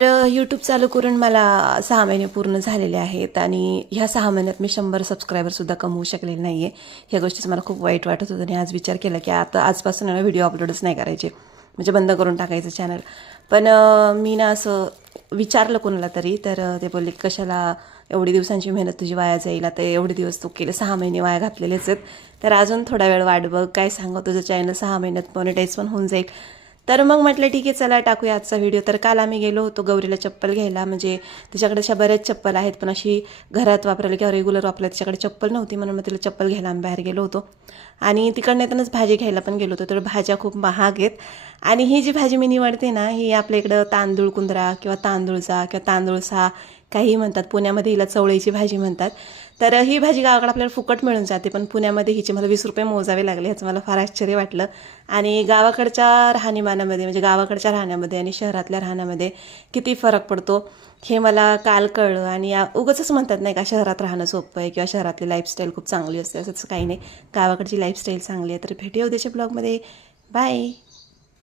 तर यूट्यूब चालू करून मला 6 महिने पूर्ण झालेले आहेत आणि ह्या 6 महिन्यात मी 100 सबस्क्रायबरसुद्धा कमवू शकलेले नाही आहे. ह्या गोष्टीचं मला खूप वाईट वाटत होतं आणि आज विचार केला की आता आजपासून ना व्हिडिओ अपलोडच नाही करायचे, म्हणजे बंद करून टाकायचं चॅनल. पण मी ना असं विचारलं कोणाला तरी, तर ते बोलले की कशाला एवढी दिवसांची मेहनत तुझी वाया जाईल, आता एवढे दिवस तू केले, 6 महिने वाया घातलेलेच आहेत, तर अजून थोडा वेळ वाट बघ, काय सांगू तुझं चॅनल 6 महिन्यात मॉनिटाईज पण होऊन जाईल. तर मग म्हटलं ठीक आहे चला टाकूया आजचा व्हिडिओ. तर काल आम्ही गेलो होतो गौरीला चप्पल घ्यायला, म्हणजे तिच्याकडे अशा बऱ्याच चप्पल आहेत, पण अशी घरात वापरायला किंवा रेग्युलर वापरायला तिच्याकडे चप्पल नव्हती, म्हणून मग तिला चप्पल घ्यायला आम्ही बाहेर गेलो होतो. आणि तिकडनं येतानाच भाजी घ्यायला पण गेलो होतो, तर भाज्या खूप महाग आहेत. आणि ही जी भाजी मी निवडते ना, ही आपल्या इकडं तांदूळ कुंद्रा किंवा तांदूळचा किंवा तांदूळसा काही म्हणतात, पुण्यामध्ये हिला चवळीची भाजी म्हणतात. तर ही भाजी गावाकडे आपल्याला फुकट मिळून जाते, पण पुण्यामध्ये हिचे मला 20 रुपये मोजावे लागले, ह्याचं मला फार आश्चर्य वाटलं. आणि गावाकडच्या राहणीमानामध्ये, म्हणजे गावाकडच्या राहण्यामध्ये आणि शहरातल्या राहण्यामध्ये किती फरक पडतो हे मला काल कळलं. आणि उगाचच म्हणतात नाही का, शहरात राहणं सोपं आहे किंवा शहरातली लाईफस्टाईल खूप चांगली असते, असंच काही नाही, गावाकडची लाईफस्टाईल चांगली आहे. तर भेटूया उद्याच्या ब्लॉगमध्ये. बाय.